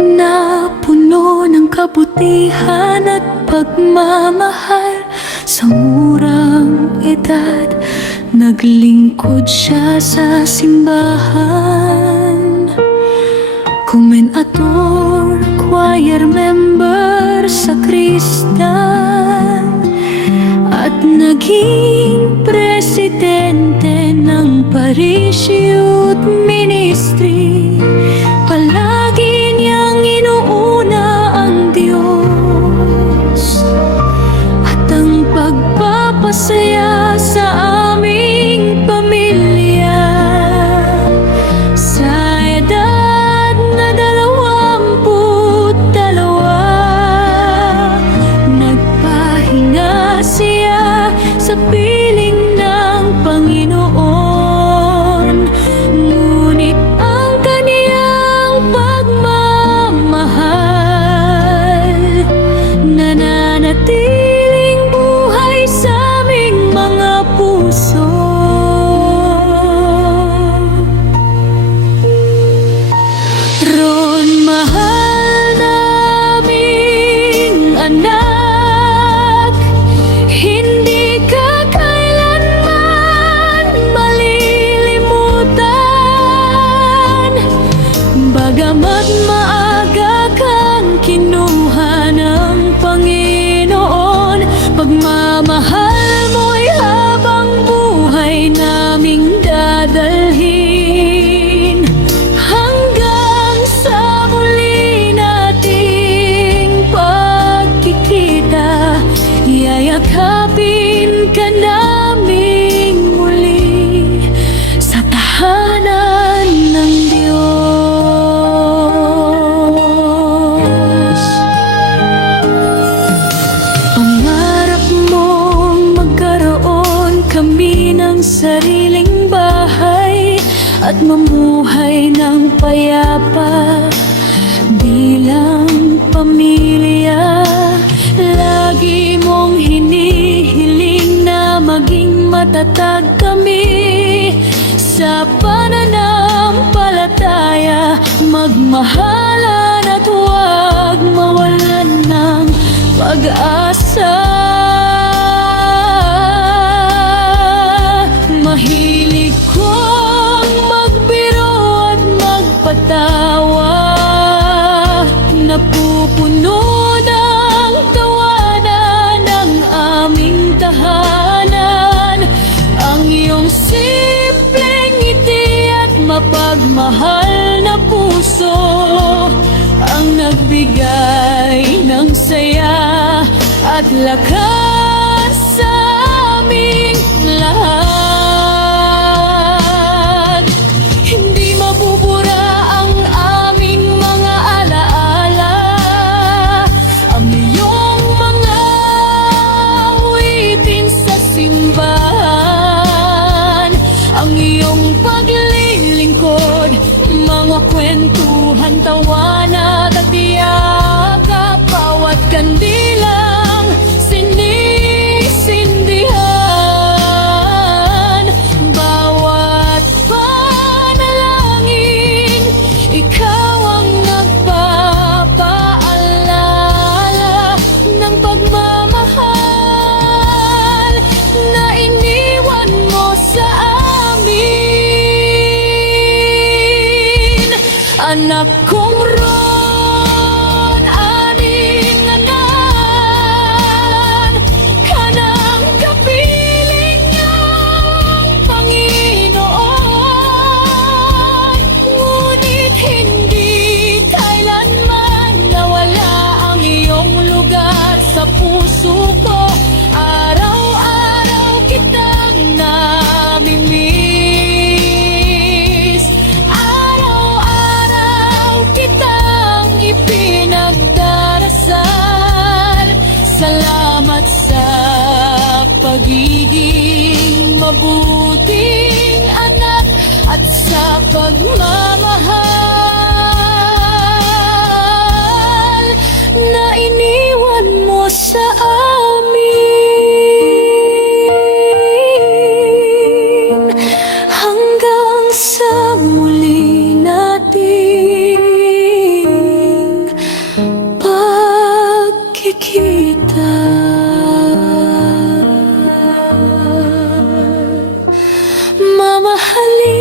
na puno ng kabutihan at pagmamahal. Sa murang edad, naglingkod siya sa simbahan. Komendador, choir member sa Kristan, at naging presidente ng Parish Youth Ministry. Palagi niyang inuuna ang Diyos at ang pagpapasaya sa aming pamilya. Sa edad na 22, nagpahinga siya sa piling ng Panginoon. Ngunit ang kaniyang pagmamahal nananatiling buhay sa aming mga puso. Ron, mahal naming anak, hindi ka kailanman malilimutan. Bagamat maaga kang kinuha ng Panginoon, pagmamahal mo'y habang buhay naming dadalhin. Hanggang sa muli nating pagkikita, yayakapin ka naming muli sa tahanan ng Diyos. Pangarap mong magkaroon kami ng sariling bahay at mamuhay ng payapa bilang pamilya. Lagi mong hinihiling na maging matatag kami sa pananampalataya, magmahalan at huwag mawalan ng pag-asa. Mahilig kong magbiro at magpatawa, napupuno ng tawanan ng aming tahanan. Ang iyong simpleng ngiti at mapagmahal na puso ang nagbigay ng saya at lakas sa aming lahat. Hindi mabubura ang aming mga alaala, ang iyong mga awitin sa simbahan, ang iyong paglilingkod, mga kwentuhan, tawanan at yakap, bawat kandilang sinisindihan, bawat panalangin, ikaw ang nagpapaalala ng pagmamahal na iniwan mo sa amin. Anak kong Ron, aning anan, kanang kapiling niyang Panginoon. Ngunit hindi kailanman nawala ang iyong lugar sa puso ko. Araw-araw kitang namimiss, araw-araw Halika